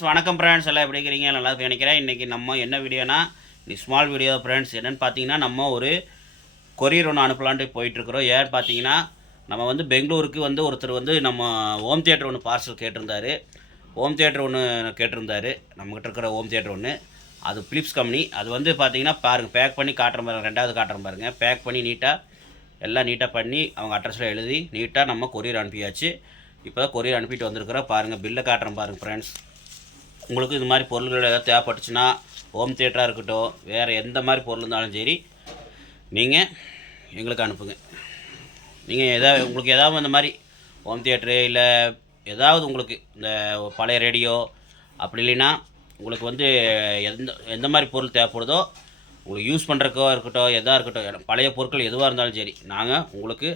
Friends வணக்கம் friends. எல்லாம் எப்படி இருக்கிறீங்க? நல்லா நினைக்கிறேன். இன்றைக்கி நம்ம என்ன வீடியோனா ஸ்மால் வீடியோ ஃப்ரெண்ட்ஸ். என்னென்னு பார்த்தீங்கன்னா நம்ம ஒரு கொரியர் ஒன்று அனுப்பலான்ட்டு போயிட்டுருக்குறோம். ஏன்னு பார்த்தீங்கன்னா நம்ம வந்து பெங்களூருக்கு வந்து ஒருத்தர் வந்து நம்ம ஹோம் தியேட்டர் ஒன்று பார்சல் கேட்டிருந்தாரு. ஹோம் தியேட்டர் ஒன்று கேட்டிருந்தாரு. நம்மக்கிட்ட இருக்கிற ஹோம் தியேட்டர் ஒன்று அது பிலிப்ஸ் கம்பெனி அது வந்து பார்த்தீங்கன்னா பாருங்கள் பேக் பண்ணி காட்டுற பாருங்க ரெண்டாவது காட்டுற பாருங்கள் பேக் பண்ணி நீட்டாக எல்லாம் நீட்டாக பண்ணி அவங்க அட்ரஸில் எழுதி நீட்டாக நம்ம கொரியர் அனுப்பியாச்சு. இப்போ தான் கொரியர் அனுப்பிட்டு வந்திருக்கிறோம். பாருங்கள் பில்லை காட்டுறேன் பாருங்கள் ஃப்ரெண்ட்ஸ் உங்களுக்கு இது மாதிரி பொருள்கள் ஏதாவது தேவைப்பட்டுச்சுன்னா ஹோம் தியேட்டராக இருக்கட்டும் வேறு எந்த மாதிரி பொருள் இருந்தாலும் சரி நீங்கள் எங்களுக்கு அனுப்புங்க. நீங்கள் எதாவது உங்களுக்கு ஏதாவது இந்த மாதிரி ஹோம் தியேட்டரு இல்லை ஏதாவது உங்களுக்கு இந்த பழைய ரேடியோ அப்படி இல்லைன்னா உங்களுக்கு வந்து எந்த எந்த மாதிரி பொருள் தேவைப்படுதோ உங்களுக்கு யூஸ் பண்ணுறக்கோ இருக்கட்டும் எதாக இருக்கட்டும் பழைய பொருட்கள் எதுவாக இருந்தாலும் சரி நாங்கள் உங்களுக்கு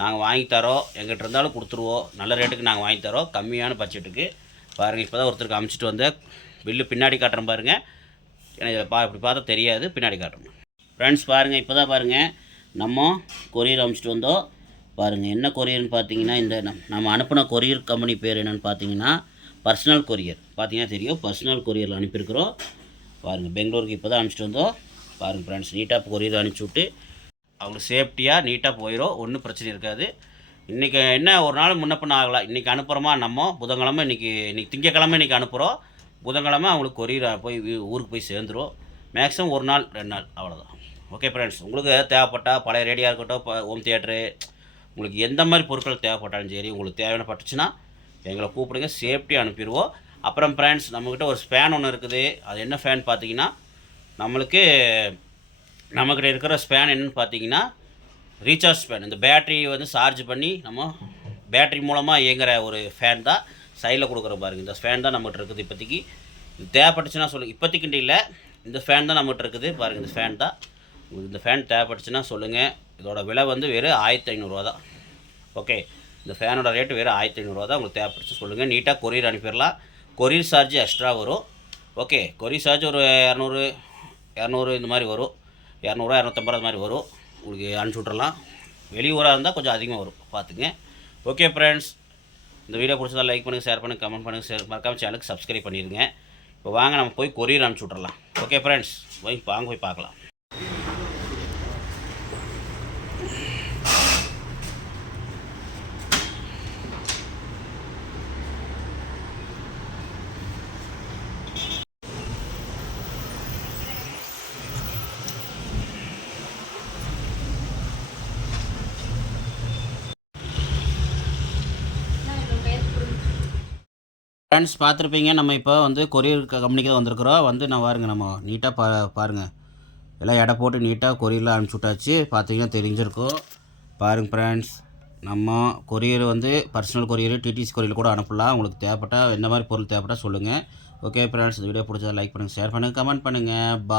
நாங்கள் வாங்கி தரோம். எங்கிட்ட இருந்தாலும் கொடுத்துருவோம். நல்ல ரேட்டுக்கு நாங்கள் வாங்கி தரோம். கம்மியான பட்ஜெட்டுக்கு பாருங்கள் இப்போ தான் ஒருத்தருக்கு அமுச்சிட்டு வந்தேன் பில்லு பின்னாடி காட்டுறேன் பாருங்கள் எனக்கு பா இப்படி பார்த்தா தெரியாது பின்னாடி காட்டுறேன். ஃப்ரெண்ட்ஸ் பாருங்கள் இப்போ தான் பாருங்கள் நம்ம கொரியர் அமுச்சிட்டு வந்தோம். பாருங்கள் என்ன கொரியர்னு பார்த்தீங்கன்னா இந்த நம்- நம்ம அனுப்பின கொரியர் கம்பெனி பேர் என்னென்னு பார்த்தீங்கன்னா பர்சனல் கொரியர் பார்த்தீங்கன்னா தெரியும் பர்சனல் கொரியரில் அனுப்பியிருக்கிறோம். பாருங்கள் பெங்களூருக்கு இப்போ தான் அனுப்பிச்சிட்டு வந்தோம் பாருங்கள் ஃப்ரெண்ட்ஸ் நீட்டாக கொரியர் அனுப்பிச்சி விட்டு. அவங்களுக்கு சேஃப்டியாக நீட்டாக போயிடும் ஒன்றும் பிரச்சனை இருக்காது. இன்றைக்கி என்ன ஒரு நாள் முன்ன பண்ண ஆகலாம் இன்றைக்கி அனுப்புகிறோமா நம்ம புதன்கிழமை இன்றைக்கி இன்றைக்கி திங்கக்கிழமை இன்றைக்கி அனுப்புகிறோம் புதன்கிழமை அவங்களுக்கு கொரியர் போய் ஊருக்கு போய் சேர்ந்துடும் மேக்ஸிமம் ஒரு நாள் ரெண்டு நாள் அவ்வளோதான் ஓகே ஃப்ரெண்ட்ஸ் உங்களுக்கு தேவைப்பட்டால் பழைய ரேடியாக இருக்கட்டும் இப்போ ஹோம் தியேட்டரு உங்களுக்கு எந்த மாதிரி பொருட்கள் தேவைப்பட்டாலும் சரி உங்களுக்கு தேவையான பட்டுச்சுன்னா எங்களை கூப்பிடுங்க சேஃப்டி அனுப்பிடுவோம். அப்புறம் ஃப்ரெண்ட்ஸ் நம்மக்கிட்ட ஒரு ஸ்பேன் ஒன்று இருக்குது. அது என்ன ஃபேன் பார்த்தீங்கன்னா நம்மளுக்கு நம்மக்கிட்ட இருக்கிற ஸ்பேன் என்னன்னு பார்த்தீங்கன்னா ரீசார்ஜ் ஃபேன் இந்த பேட்டரி வந்து சார்ஜ் பண்ணி நம்ம பேட்டரி மூலமாக இயங்குகிற ஒரு ஃபேன் தான் சைடில் கொடுக்குற பாருங்க. இந்த ஃபேன் தான் நம்மகிட்ட இருக்குது இப்போதைக்கு. இது தேவைப்பட்டுச்சுன்னா சொல்லுங்கள் இப்போதைக்கு இல்லை. இந்த ஃபேன் தான் நம்மகிட்ட இருக்குது. பாருங்கள் இந்த ஃபேன் தான். இந்த ஃபேன் தேவைப்பட்டுச்சுன்னா சொல்லுங்கள் இதோட விலை வந்து வெறும் ஆயிரத்தி ஐநூறுரூவா தான் ஓகே இந்த ஃபேனோட ரேட்டு வெறும் ஆயிரத்தி ஐநூறுரூவா தான் உங்களுக்கு தேவைப்படுச்சு சொல்லுங்கள் நீட்டாக கொரியர் அனுப்பிடலாம். கொரியர் சார்ஜ் எக்ஸ்ட்ரா வரும். ஓகே கொரியர் சார்ஜ் ஒரு இரநூறு இரநூறு இந்த மாதிரி வரும். இரநூறுவா இரநூத்தம்பது மாதிரி வரும். உங்களுக்கு அனுப்பிச்சி விட்றலாம் வெளியூராக இருந்தால் கொஞ்சம் அதிகமாக வரும். பார்த்துங்க ஓகே ஃப்ரெண்ட்ஸ் இந்த வீடியோ பிடிச்சதா லைக் பண்ணுங்கள் ஷேர் பண்ணுங்கள் கமெண்ட் பண்ணுங்கள் ஷேர் மறக்காமல் சேனலுக்கு சப்ஸ்கிரைப் பண்ணிடுங்க இப்போ வாங்க நம்ம போய் கொரியர் அனுப்பிச்சி விட்றலாம் ஓகே ஃப்ரெண்ட்ஸ் போய் வாங்க போய் பார்க்கலாம். ஃப்ரெண்ட்ஸ் பார்த்துருப்பீங்க. நம்ம இப்போ வந்து கொரியர் கம்பெனிக்கு தான் வந்திருக்கிறோம். வந்து நான் பாருங்க நம்ம நீட்டாக பா பாருங்கள் எல்லாம் எடை போட்டு நீட்டாக கொரியரில் அனுப்பிச்சி விட்டாச்சு. பார்த்தீங்கன்னா தெரிஞ்சிருக்கும். பாருங்க ஃப்ரெண்ட்ஸ் நம்ம கொரியர் வந்து பர்சனல் கொரியர் டிடிசி கொரியர் கூட அனுப்பலாம். உங்களுக்கு தேவைப்பட்டால் எந்த மாதிரி பொருள் தேவைப்பட்டால் சொல்லுங்கள் ஓகே ஃப்ரெண்ட்ஸ் இந்த வீடியோ பிடிச்சதை லைக் பண்ணுங்கள் ஷேர் பண்ணுங்கள் கமெண்ட் பண்ணுங்கள் பா